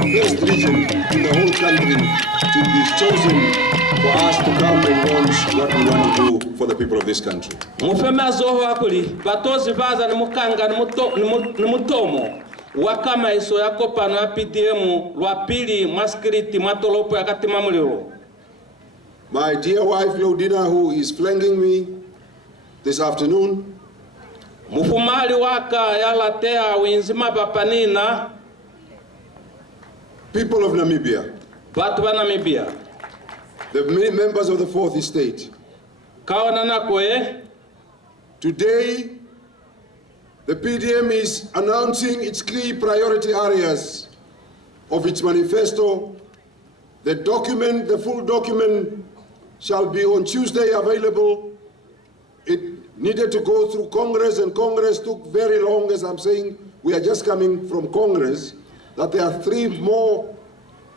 the best region in the whole country to be chosen for us to come and launch what we want to do for the people of this country. Wakama iso yako pano ya PDM lwapili maskiriti matolopo ya Katima Mulilo. My dear wife Lodina, who is flanking me this afternoon, mufumali waka ya latea winzima bapanina, people of Namibia, batu wa Namibia, the many members of the fourth estate, kawanana kwe, today the PDM is announcing its key priority areas of its manifesto. The document, the full document, shall be on Tuesday available. It needed to go through Congress, and Congress took very long. As I'm saying, we are just coming from Congress, that there are 3 more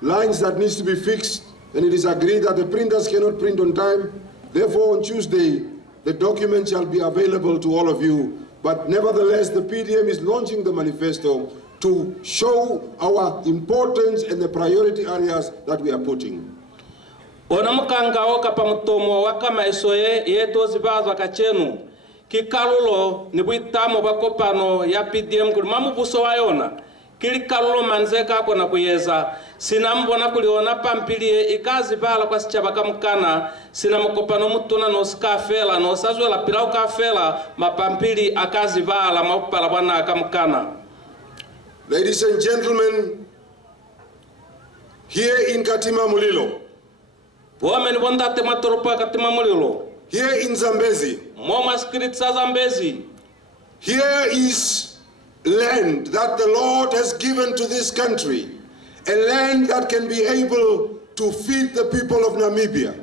lines that needs to be fixed, and it is agreed that the printers cannot print on time. Therefore, on Tuesday, the document shall be available to all of you. But nevertheless, the PDM is launching the manifesto to show our importance and the priority areas that we are putting. Onamukanga oka pamutomo wakama isoye yeto zibaza kachenu kikalulo nibuitamo bakopano ya PDM kulimamu buso wayona kili kalulo manzeka kona kuyeza sinambona kuliona pampilie ikazi bala kwa sichaba kamukana sinamukopano mutuna no skafela no sazwela pilau kafela mapampili akazi bala maupala bwana akamukana. Ladies and gentlemen, here in Katima Mulilo, here in Zambezi, here is land that the Lord has given to this country, a land that can be able to feed the people of Namibia.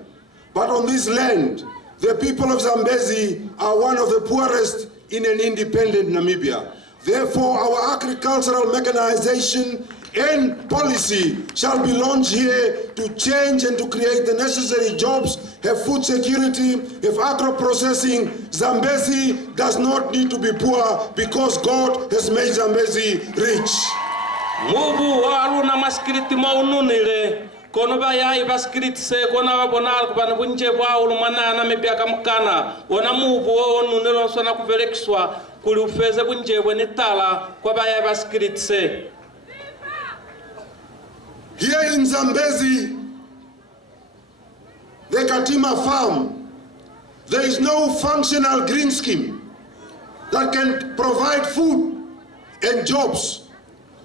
But on this land, the people of Zambezi are one of the poorest in an independent Namibia. Therefore, our agricultural mechanization and policy shall be launched here to change and to create the necessary jobs, have food security, have agro-processing. Zambezi does not need to be poor because God has made Zambezi rich. Mubu walu na maskiriti maununile kono baya ibaskiriti se kona wabonal kubana bunje waulu mana na mebia kamukana ona mubu onunilo sona kuvelekiswa kuli ufeze bunje wenitala kwa baya ibaskiriti se. Here in Zambezi, the Katima farm, there is no functional green scheme that can provide food and jobs.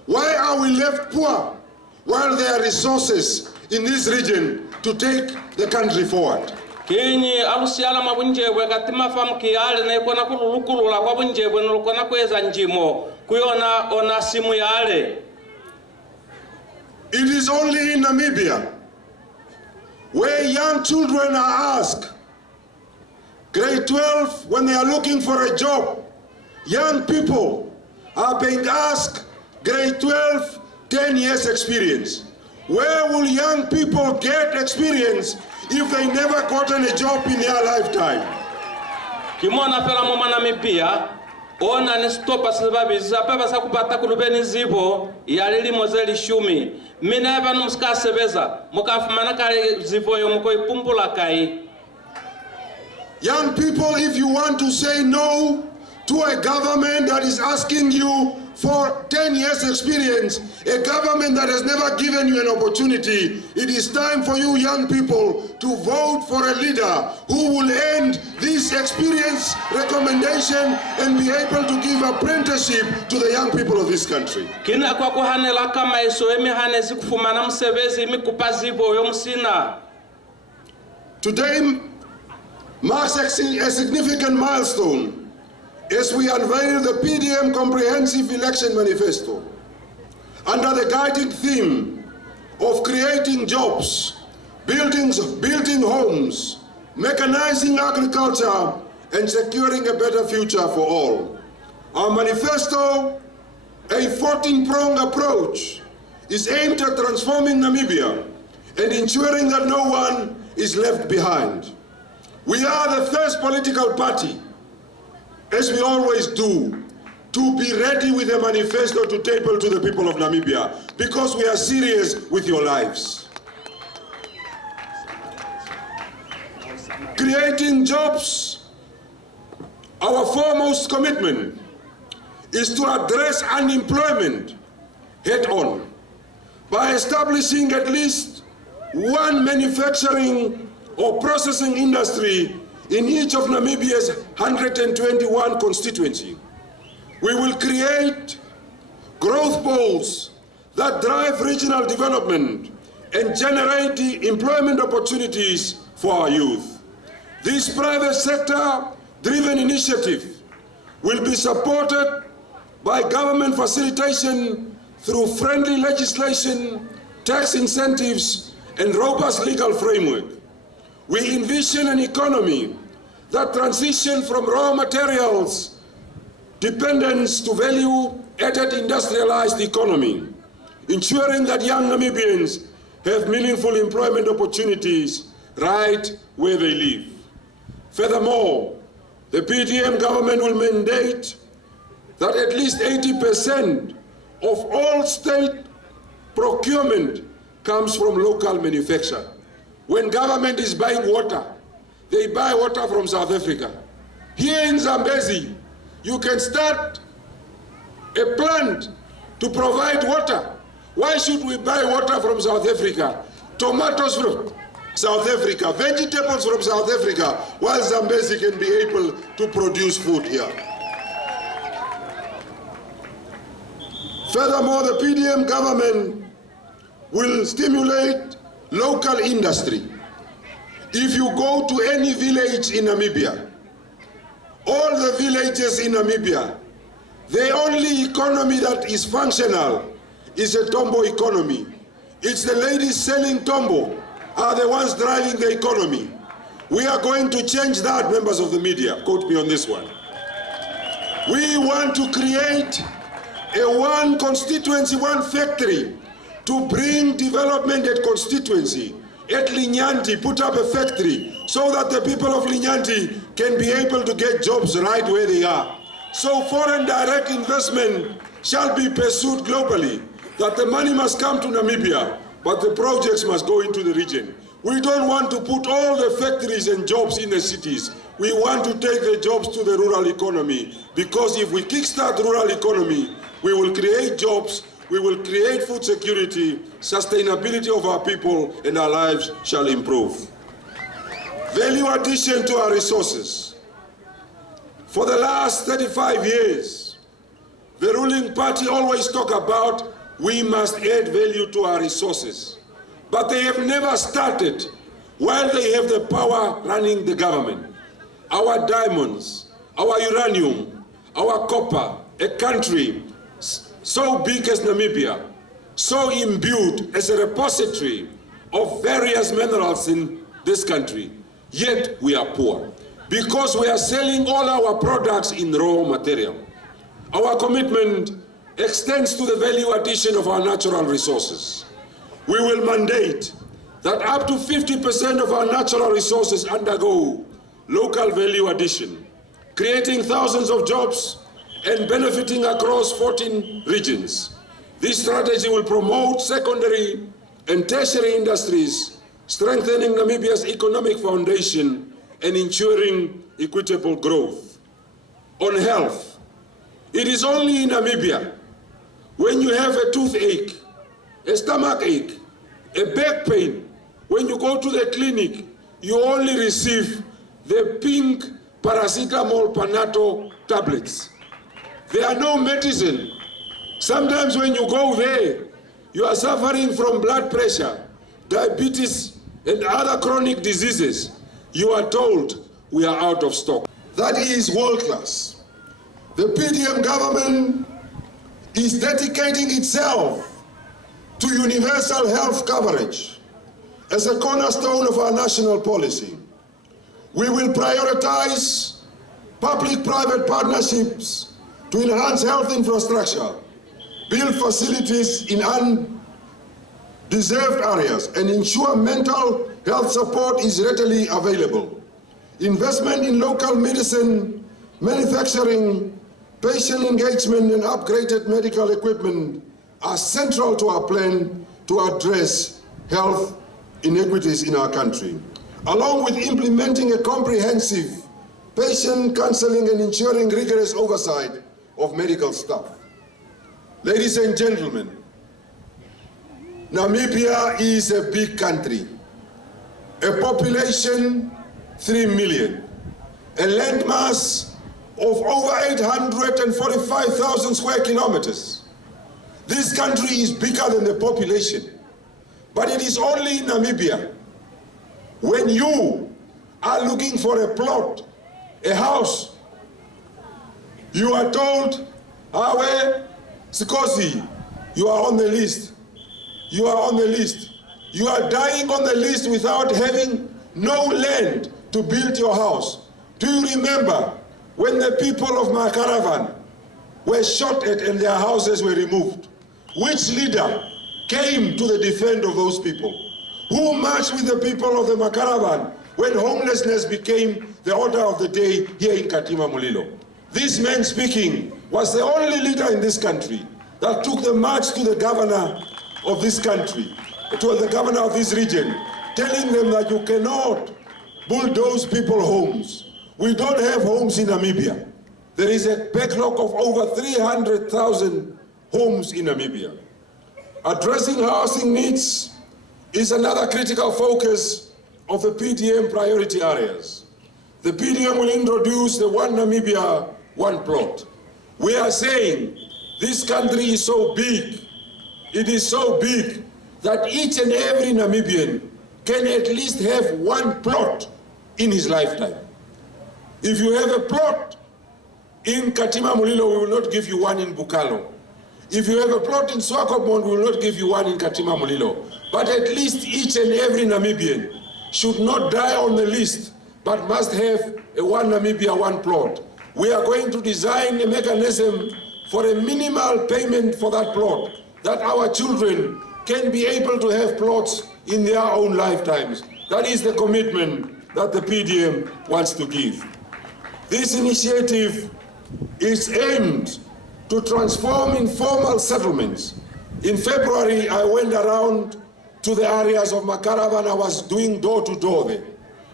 Why are we left poor while there are resources in this region to take the country forward? Kini alusiala mabunjebwe Katima farm kiyale na ikona kululukulula kwa bunjebwe nulukona kweza njimo kuyona ona simu yale. It is only in Namibia where young children are asked, grade 12, when they are looking for a job, young people are being asked, grade 12, 10 years experience. Where will young people get experience if they never gotten a job in their lifetime? Kimona fela mama Namibia, ona ni stopa sababu zapaba sa kupata kulubeni zibo yalili mozeli shumi mina eba numuska sebeza mukafumana kale zibo yo muko ipumbula kai. Young people, if you want to say no to a government that is asking you for 10 years experience, a government that has never given you an opportunity, it is time for you young people to vote for a leader who will end this experience recommendation and be able to give apprenticeship to the young people of this country. Kina kwa kuhanela kama iso emi hanezi kufumana msevezi imi kupazibo yo msina. Today marks a significant milestone as we unveil the PDM Comprehensive Election Manifesto under the guiding theme of creating jobs, building homes, mechanizing agriculture, and securing a better future for all. Our manifesto, a 14-pronged approach, is aimed at transforming Namibia and ensuring that no one is left behind. We are the first political party, as we always do, to be ready with a manifesto to table to the people of Namibia, because we are serious with your lives. Creating jobs, our foremost commitment is to address unemployment head-on by establishing at least one manufacturing or processing industry in each of Namibia's 121 constituencies. We will create growth poles that drive regional development and generate the employment opportunities for our youth. This private sector-driven initiative will be supported by government facilitation through friendly legislation, tax incentives, and robust legal framework. We envision an economy that transitions from raw materials dependence to value-added industrialized economy, ensuring that young Namibians have meaningful employment opportunities right where they live. Furthermore, the PDM government will mandate that at least 80% of all state procurement comes from local manufacture. When government is buying water, they buy water from South Africa. Here in Zambezi, you can start a plant to provide water. Why should we buy water from South Africa? Tomatoes from South Africa, vegetables from South Africa, while Zambezi can be able to produce food here. Furthermore, the PDM government will stimulate local industry. If you go to any village in Namibia, all the villages in Namibia, the only economy that is functional is a tombo economy. It's the ladies selling tombo are the ones driving the economy. We are going to change that, members of the media. Quote me on this one. We want to create a one constituency, one factory to bring development at constituency. At Linyanti, put up a factory so that the people of Linyanti can be able to get jobs right where they are. So foreign direct investment shall be pursued globally, that the money must come to Namibia, but the projects must go into the region. We don't want to put all the factories and jobs in the cities. We want to take the jobs to the rural economy, because if we kickstart rural economy, we will create jobs, we will create food security, sustainability of our people, and our lives shall improve. Value addition to our resources. For the last 35 years, the ruling party always talk about we must add value to our resources. But they have never started while they have the power running the government. Our diamonds, our uranium, our copper, a country so big as Namibia, so imbued as a repository of various minerals in this country, yet we are poor because we are selling all our products in raw material. Our commitment extends to the value addition of our natural resources. We will mandate that up to 50% of our natural resources undergo local value addition, creating thousands of jobs and benefiting across 14 regions. This strategy will promote secondary and tertiary industries, strengthening Namibia's economic foundation and ensuring equitable growth. On health, it is only in Namibia when you have a toothache, a stomach ache, a back pain, when you go to the clinic, you only receive the pink paracetamol Panato tablets. There are no medicine. Sometimes when you go there, you are suffering from blood pressure, diabetes, and other chronic diseases. You are told we are out of stock. That is world class. The PDM government is dedicating itself to universal health coverage as a cornerstone of our national policy. We will prioritize public-private partnerships to enhance health infrastructure, build facilities in undeserved areas, and ensure mental health support is readily available. Investment in local medicine, manufacturing, patient engagement and upgraded medical equipment are central to our plan to address health inequities in our country, along with implementing a comprehensive patient counseling and ensuring rigorous oversight of medical staff. Ladies and gentlemen, Namibia is a big country, a population 3 million, a landmass of over 845,000 square kilometers. This country is bigger than the population, but it is only in Namibia when you are looking for a plot, a house, you are told, Awe Sikosi, you are on the list. You are on the list. You are dying on the list without having no land to build your house. Do you remember when the people of my caravan were shot at and their houses were removed? Which leader came to the defense of those people? Who marched with the people of the Makaravan when homelessness became the order of the day here in Katima, Mulilo? This man speaking was the only leader in this country that took the march to the governor of this country, to the governor of this region, telling them that you cannot bulldoze people homes. We don't have homes in Namibia. There is a backlog of over 300,000 homes in Namibia. Addressing housing needs is another critical focus of the PDM priority areas. The PDM will introduce the One Namibia, One Plot. We are saying this country is so big, it is so big that each and every Namibian can at least have one plot in his lifetime. If you have a plot in Katima Mulilo, we will not give you one in Bukalo. If you have a plot in Swakopmund, we will not give you one in Katima Mulilo. But at least each and every Namibian should not die on the list, but must have a One Namibia, One Plot. We are going to design a mechanism for a minimal payment for that plot, that our children can be able to have plots in their own lifetimes. That is the commitment that the PDM wants to give. This initiative is aimed to transform informal settlements. In February, I went around to the areas of Makaravan. I was doing door-to-door there.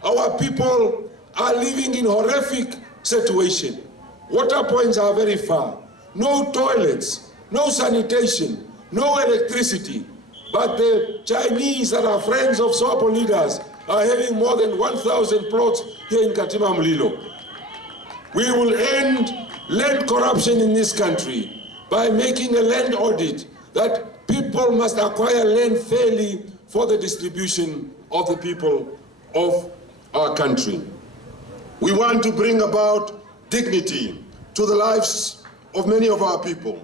Our people are living in horrific situation. Water points are very far. No toilets, no sanitation, no electricity. But the Chinese that are friends of SWAPO leaders are having more than 1,000 plots here in Katima Mulilo. We will end land corruption in this country by making a land audit that people must acquire land fairly for the distribution of the people of our country. We want to bring about dignity to the lives of many of our people.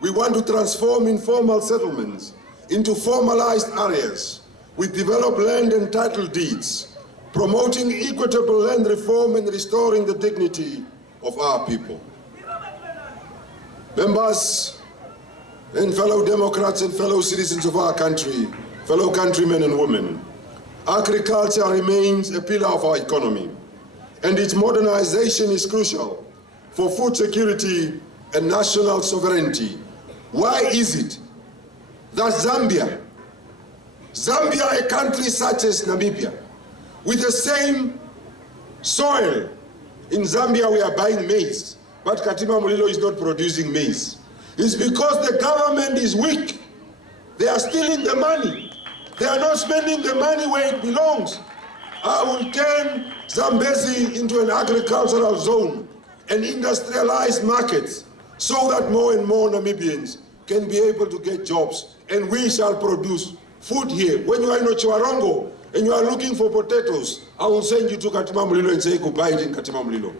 We want to transform informal settlements into formalized areas with developed land and title deeds, promoting equitable land reform and restoring the dignity of our people. Members and fellow Democrats and fellow citizens of our country, fellow countrymen and women, agriculture remains a pillar of our economy, and its modernization is crucial for food security and national sovereignty. Why is it that Zambia, a country such as Namibia, with the same soil, in Zambia we are buying maize, but Katima Mulilo is not producing maize? It's because the government is weak. They are stealing the money. They are not spending the money where it belongs. I will turn Zambezi into an agricultural zone and industrialized markets so that more and more Namibians can be able to get jobs, and we shall produce food here. When you are in Ochiwarongo and you are looking for potatoes, I will send you to Katima Mulilo and say, go buy it in Katima Mulilo.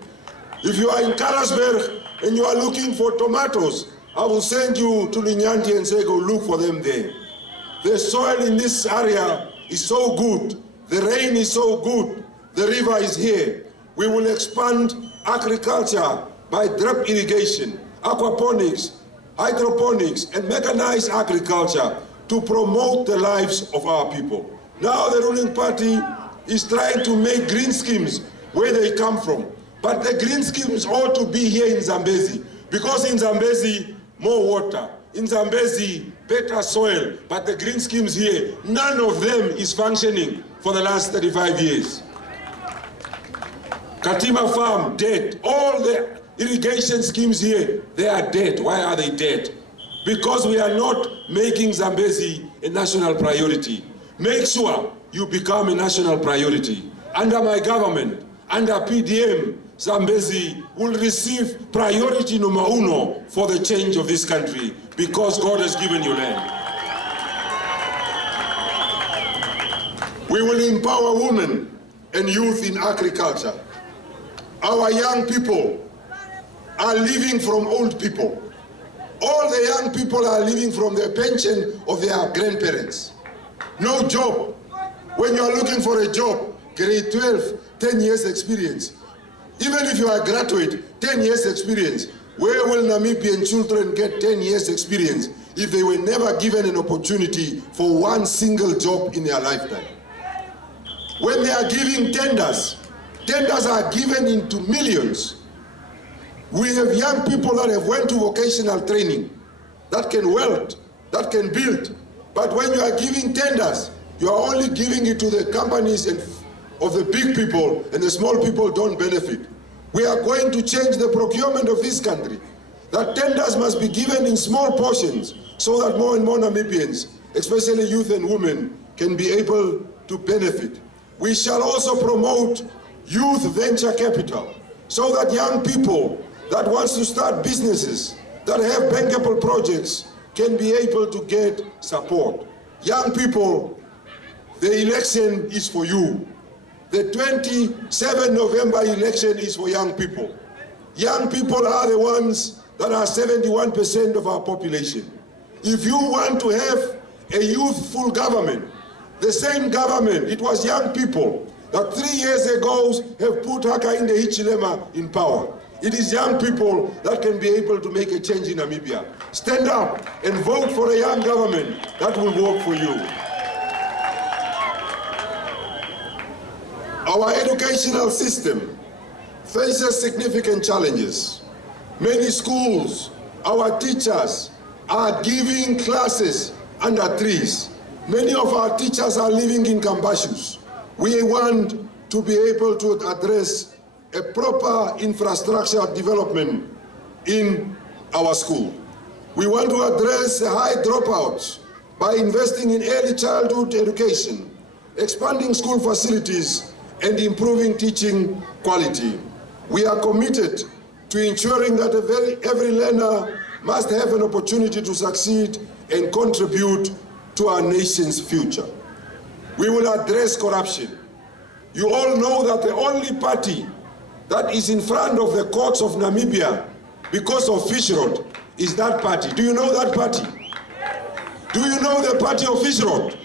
If you are in Karasberg and you are looking for tomatoes, I will send you to Linyanti and say, go look for them there. The soil in this area is so good. The rain is so good. The river is here. We will expand agriculture by drip irrigation, aquaponics, hydroponics, and mechanized agriculture to promote the lives of our people. Now the ruling party is trying to make green schemes where they come from. But the green schemes ought to be here in Zambezi, Because in Zambezi, more water. In Zambezi, better soil. But the green schemes here, none of them is functioning for the last 35 years. Katima farm, dead. All the irrigation schemes here, they are dead. Why are they dead? Because we are not making Zambezi a national priority. Make sure you become a national priority. Under my government, under PDM, Zambezi will receive priority number uno for the change of this country because God has given you land. We will empower women and youth in agriculture. Our young people are living from old people. All the young people are living from the pension of their grandparents. No job. When you are looking for a job, grade 12, 10 years experience. Even if you are a graduate, 10 years experience. Where will Namibian children get 10 years experience if they were never given an opportunity for one single job in their lifetime? When they are giving tenders, tenders are given into millions. We have young people that have went to vocational training, that can weld, that can build. But when you are giving tenders, you are only giving it to the companies and of the big people, and the small people don't benefit. We are going to change the procurement of this country. That tenders must be given in small portions so that more and more Namibians, especially youth and women, can be able to benefit. We shall also promote youth venture capital so that young people that wants to start businesses, that have bankable projects, can be able to get support. Young people, the election is for you. The 27 November election is for young people. Young people are the ones that are 71% of our population. If you want to have a youthful government, the same government, it was young people that 3 years ago have put Hakainde Hichilema in power. It is young people that can be able to make a change in Namibia. Stand up and vote for a young government that will work for you. Our educational system faces significant challenges. Many schools, our teachers are giving classes under trees. Many of our teachers are living in Kambashus. We want to be able to address a proper infrastructure development in our school. We want to address the high dropouts by investing in early childhood education, expanding school facilities, and improving teaching quality. We are committed to ensuring that every learner must have an opportunity to succeed and contribute to our nation's future. We will address corruption. You all know that the only party that is in front of the courts of Namibia because of Fish Road is that party. Do you know that party? Do you know the party of Fish Road?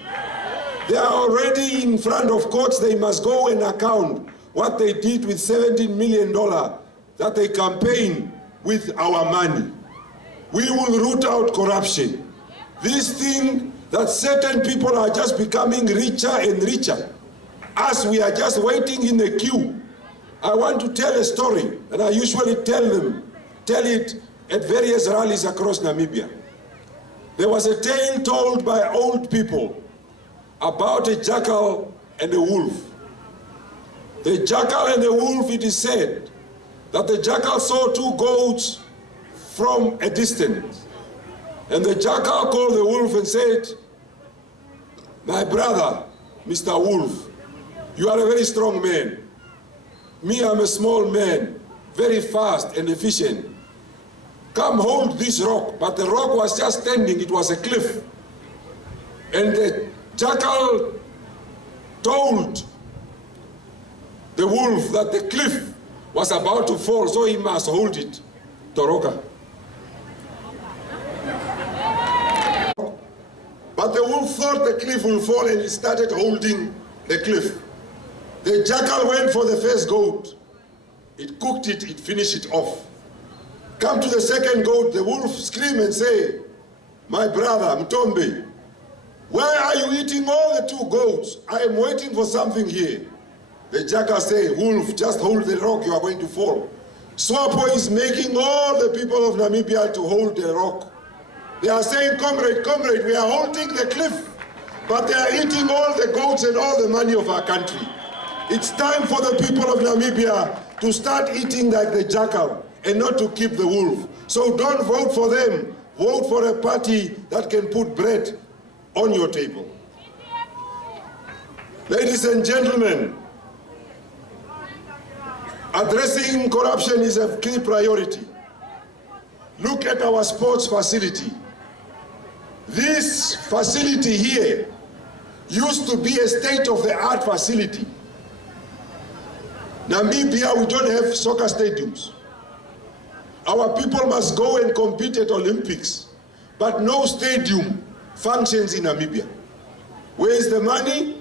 They are already in front of courts. They must go and account what they did with $17 million that they campaign with our money. We will root out corruption. This thing that certain people are just becoming richer and richer. Us, we are just waiting in the queue. I want to tell a story, and I usually tell it at various rallies across Namibia. There was a tale told by old people about a jackal and a wolf. The jackal and the wolf, it is said that the jackal saw two goats from a distance. And the jackal called the wolf and said, "My brother, Mr. Wolf, you are a very strong man. Me, I'm a small man, very fast and efficient. Come hold this rock." But the rock was just standing, it was a cliff. And the jackal told the wolf that the cliff was about to fall, so he must hold it. Toroka. But the wolf thought the cliff will fall and he started holding the cliff. The jackal went for the first goat. It cooked it, it finished it off. Come to the second goat, the wolf screamed and say, "My brother, Mtombe, why are you eating all the two goats? I am waiting for something here." The jackal said, "Wolf, just hold the rock, you are going to fall." SWAPO is making all the people of Namibia to hold the rock. They are saying, comrade, comrade, we are holding the cliff, but they are eating all the goats and all the money of our country. It's time for the people of Namibia to start eating like the jackal and not to keep the wolf. So don't vote for them. Vote for a party that can put bread on your table. Ladies and gentlemen, addressing corruption is a key priority. Look at our sports facility. This facility here used to be a state-of-the-art facility. Namibia, we don't have soccer stadiums. Our people must go and compete at Olympics, but no stadium functions in Namibia. Where is the money?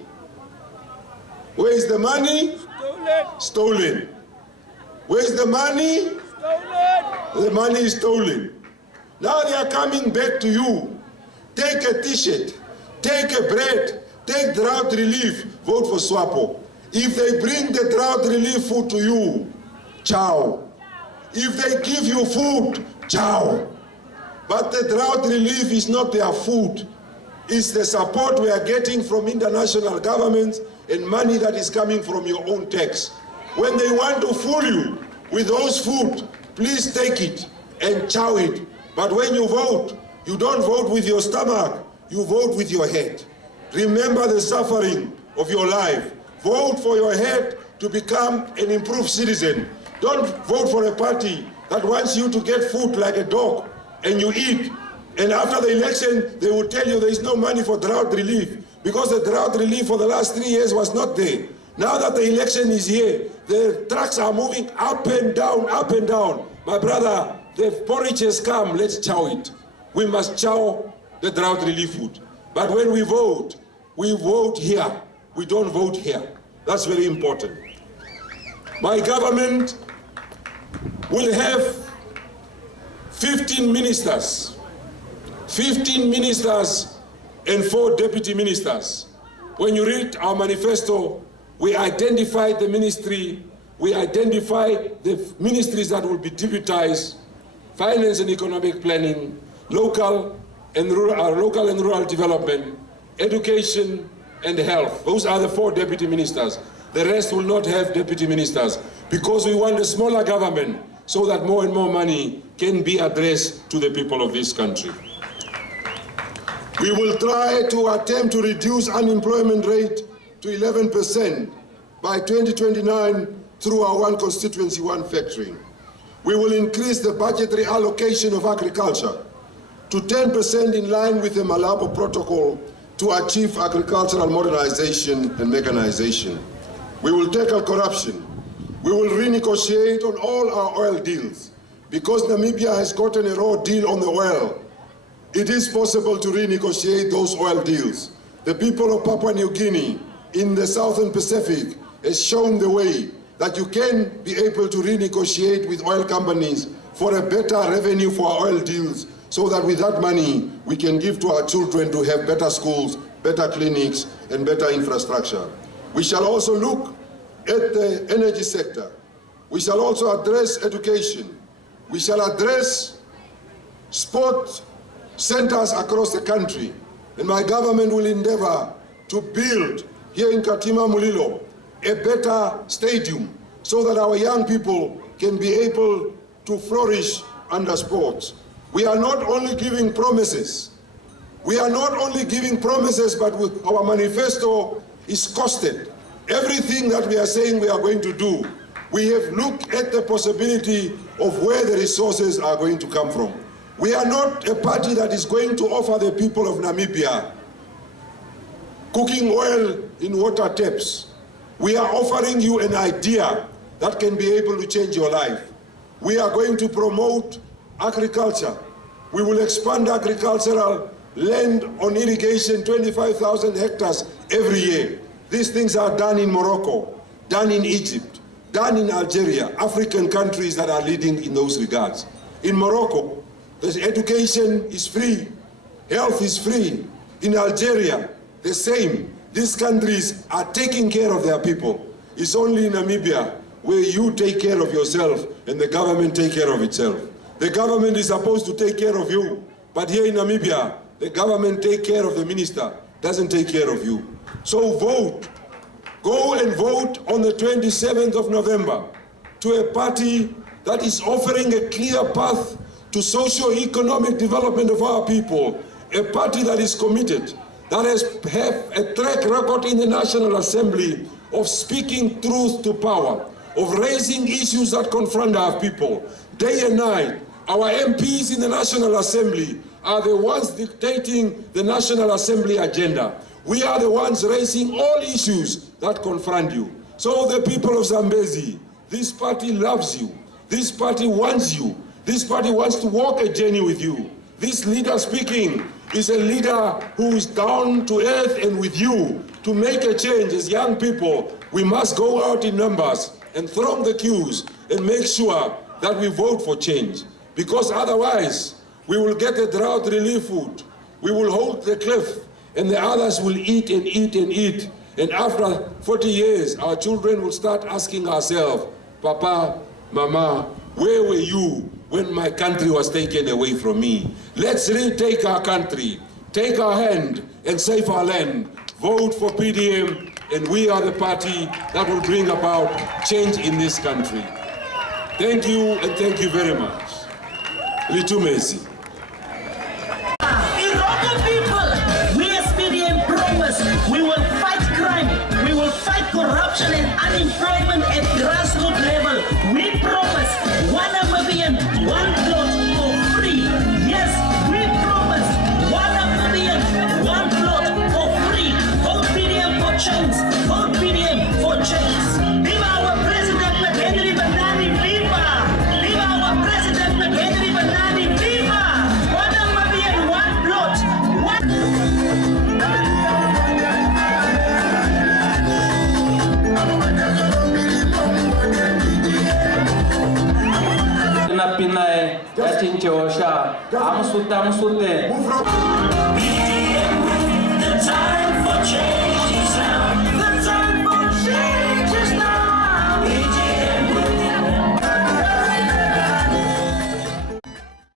Where is the money? Stolen. Stolen. Where is the money? Stolen. The money is stolen. Now they are coming back to you. Take a t-shirt, take a bread, take drought relief, vote for SWAPO. If they bring the drought relief food to you, ciao. If they give you food, ciao. But the drought relief is not their food. It's the support we are getting from international governments and money that is coming from your own tax. When they want to fool you with those food, please take it and chow it. But when you vote, you don't vote with your stomach, you vote with your head. Remember the suffering of your life. Vote for your head to become an improved citizen. Don't vote for a party that wants you to get food like a dog and you eat. And after the election, they will tell you there is no money for drought relief because the drought relief for the last 3 years was not there. Now that the election is here, the trucks are moving up and down, up and down. My brother, the porridge has come, let's chow it. We must chow the drought relief food. But when we vote here. We don't vote here. That's very important. My government will have 15 ministers. 15 ministers and 4 deputy ministers. When you read our manifesto, we identified the ministry, we identified the ministries that will be deputized: finance and economic planning, local and rural development, education and health. Those are the 4 deputy ministers. The rest will not have deputy ministers because we want a smaller government so that more and more money can be addressed to the people of this country. We will try to attempt to reduce unemployment rate to 11% by 2029 through our one constituency, one factory. We will increase the budgetary allocation of agriculture to 10% in line with the Malabo Protocol to achieve agricultural modernization and mechanization. We will tackle corruption. We will renegotiate on all our oil deals. Because Namibia has gotten a raw deal on the oil, it is possible to renegotiate those oil deals. The people of Papua New Guinea in the Southern Pacific has shown the way that you can be able to renegotiate with oil companies for a better revenue for our oil deals, so that with that money we can give to our children to have better schools, better clinics, and better infrastructure. We shall also look at the energy sector. We shall also address education. We shall address sport centers across the country. And my government will endeavor to build here in Katima, Mulilo, a better stadium so that our young people can be able to flourish under sports. We are not only giving promises. We are not only giving promises, but our manifesto is costed. Everything that we are saying we are going to do, we have looked at the possibility of where the resources are going to come from. We are not a party that is going to offer the people of Namibia cooking oil in water taps. We are offering you an idea that can be able to change your life. We are going to promote agriculture. We will expand agricultural land on irrigation, 25,000 hectares every year. These things are done in Morocco, done in Egypt, done in Algeria, African countries that are leading in those regards. In Morocco, the education is free, health is free. In Algeria, the same. These countries are taking care of their people. It's only in Namibia where you take care of yourself and the government take care of itself. The government is supposed to take care of you, but here in Namibia, the government take care of the minister, doesn't take care of you. So vote. Go and vote on the 27th of November to a party that is offering a clear path to socio-economic development of our people, a party that is committed, that has a track record in the National Assembly of speaking truth to power, of raising issues that confront our people. Day and night, our MPs in the National Assembly are the ones dictating the National Assembly agenda. We are the ones raising all issues that confront you. So the people of Zambezi, this party loves you. This party wants you. This party wants to walk a journey with you. This leader speaking is a leader who is down to earth and with you to make a change. As young people, we must go out in numbers and throng the queues and make sure that we vote for change. Because otherwise, we will get the drought relief food. We will hold the cliff and the others will eat and eat and eat. And after 40 years, our children will start asking ourselves, Papa, Mama, where were you when my country was taken away from me? Let's retake our country, take our hand and save our land. Vote for PDM, and we are the party that will bring about change in this country. Thank you, and thank you very much. Litumesi. We will fight crime, we will fight corruption and unemployment at grassroots level. We promise 1 Namibian, 1 plot for free. Yes, we promise 1 Namibian, 1 plot for free. Vote PDM for change. Vote PDM for change. Viva our President McHenry Banani, viva! Viva our President McHenry Banani, viva! 1 Namibian, 1 plot. Pinae, Yachinchosha, Amsute.